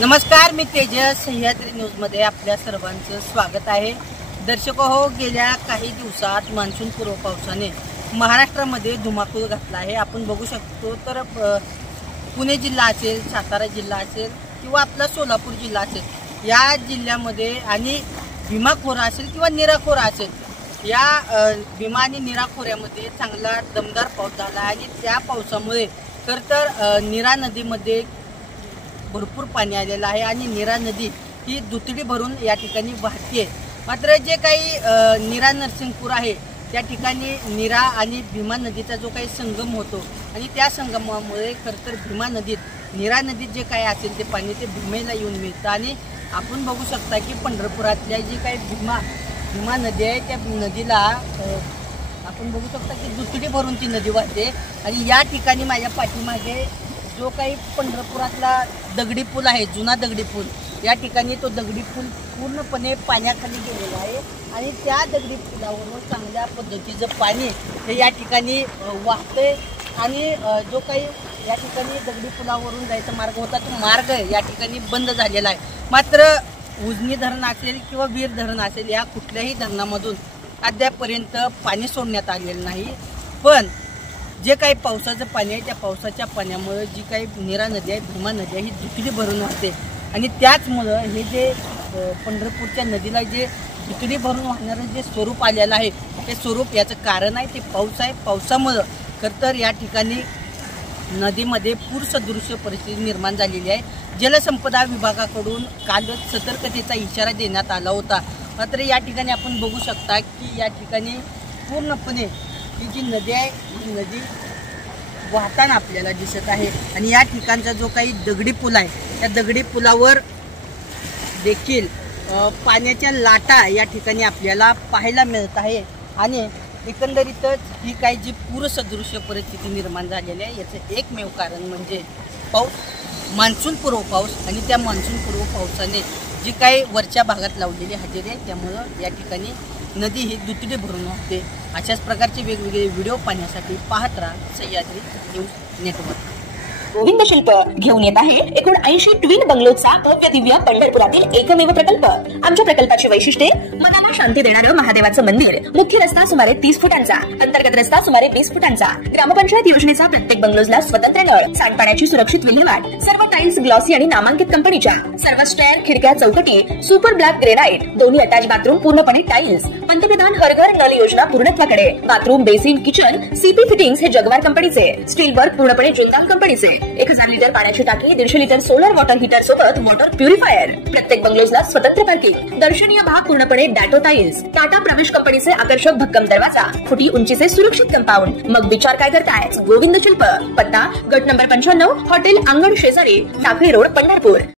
नमस्कार, मी तेजस. सह्याद्री न्यूज मध्ये आपल्या सर्वांचं स्वागत आहे. दर्शक हो, गेल्या काही दिवसात मान्सून पूर्व पावसाने महाराष्ट्रामध्ये धुमाकूळ घातला आहे. आपण बघू शकतो तर पुणे जिल्हा असेल, सातारा जिल्हा असेल किंवा आपला सोलापूर जिल्हा असेल, या जिल्ह्यामध्ये आणि भीमा खोरा असेल किंवा नीरा खोरा असेल, या भीमा आणि नीरा खोऱ्यामध्ये चांगला दमदार पाऊस झाला आणि त्या पावसामुळे तर नीरा नदीमध्ये भरपूर पाणी आलेलं आहे आणि नीरा नदी ही दुतडी भरून या ठिकाणी वाहते. मात्र जे काही नीरा नरसिंगपूर आहे त्या ठिकाणी नीरा आणि भीमा नदीचा जो काही संगम होतो आणि त्या संगमामुळे खरं तर भीमा नदीत नीरा नदीत जे काही असेल ते पाणी ते भीमेला येऊन मिळतं. आणि आपण बघू शकता की पंढरपुरातल्या जी काही भीमा नदी आहे त्या नदीला आपण बघू शकता की दुतडी भरून ती नदी वाहते. आणि या ठिकाणी माझ्या पाठीमागे जो काही पंढरपुरातला दगडी पूल आहे, जुना दगडी पूल, या ठिकाणी तो दगडी पूल पूर्णपणे पाण्याखाली गेलेला आहे आणि त्या दगडी पुलावरून चांगल्या पद्धतीचं पाणी हे या ठिकाणी वाहते. आणि जो काही या ठिकाणी दगडी पुलावरून जायचा मार्ग होता तो मार्ग या ठिकाणी बंद झालेला आहे. मात्र उजनी धरण असेल किंवा वीर धरण असेल, या कुठल्याही धरणामधून अद्यापर्यंत पाणी सोडण्यात आलेलं नाही. पण जे काही पावसाचं पाणी आहे त्या पावसाच्या पाण्यामुळे जी काही नीरा नदी आहे, भीमा नदी आहे, ही दुतडी भरून वाहते. आणि त्याचमुळं हे जे पंढरपूरच्या नदीला जे दुतडी भरून वाहणारं जे स्वरूप आलेलं आहे ते स्वरूप याचं कारण आहे ते पाऊस आहे. पावसामुळं खरं तर या ठिकाणी नदीमध्ये पूरसदृश्य परिस्थिती निर्माण झालेली आहे. जलसंपदा विभागाकडून कालच सतर्कतेचा इशारा देण्यात आला होता. मात्र या ठिकाणी आपण बघू शकता की या ठिकाणी पूर्णपणे ही जी नदी आहे ही नदी वाहताना आपल्याला दिसत आहे. आणि या ठिकाणचा जो काही दगडी पूल आहे त्या दगडी पुलावर देखील पाण्याच्या लाटा या ठिकाणी आपल्याला पाहायला मिळत आहे. आणि एकंदरीतच ही काही जी पूरसदृश्य परिस्थिती निर्माण झालेली आहे याचं एकमेव कारण म्हणजे पाऊस, मान्सून पूर्व पाऊस. आणि त्या मान्सून पूर्व पावसाने जी काही वरच्या भागात लावलेली हजेरी आहे त्यामुळं या ठिकाणी नदी ही दुतडी भरून वाहते. अशाच प्रकारचे वेगवेगळे व्हिडिओ पाहण्यासाठी पाहत राहा सह्याद्री न्यूज नेटवर्क. गोविंद शिल्प घेऊन येत आहे 79 ट्विन बंगलोचा भव्य दिव्य पंढरपुरातील एकमेव प्रकल्प. आमच्या प्रकल्पाची वैशिष्ट्ये: मनाला शांती देणारं महादेवाचं मंदिर, मुख्य रस्ता सुमारे 30 फुटांचा, अंतर्गत रस्ता सुमारे 20 फुटांचा, ग्रामपंचायत योजनेचा प्रत्येक बंगलोजला स्वतंत्र नळ, सांडपाण्याची सुरक्षित विल्हेवाट, सर्व टाइल्स ग्लॉसी आणि नामांकित कंपनीच्या, सर्व स्टेअर, खिडक्या, चौकटी सुपर ब्लॅक ग्रेनाइट, दोन्ही अटॅच बाथरूम पूर्णपणे टाइल्स, पंतप्रधान हर घर नल योजना पूर्णत्वाकडे, bathroom, basin, kitchen CP fittings हे जगवार कंपनीचे, स्टील वर्क पूर्णपणे जुंदाल कंपनीचे, 1000 लिटर पाण्याची टाकी, 150 लिटर सोलर वॉटर हीटर सोबत वॉटर प्युरिफायर, प्रत्येक बंगलोजला स्वतंत्र पार्किंग, दर्शनीय भाग पूर्णपणे डॅटो टाइल्स, टाटा प्रवेश कंपनीचे आकर्षक भक्कम दरवाजा, फुटी उंचीचे सुरक्षित कंपाऊंड. मग विचार काय करताय? गोविंद शिल्प, पत्ता गट नंबर 95, हॉटेल अंगण शेजारी, टाकळी रोड, पंढरपूर.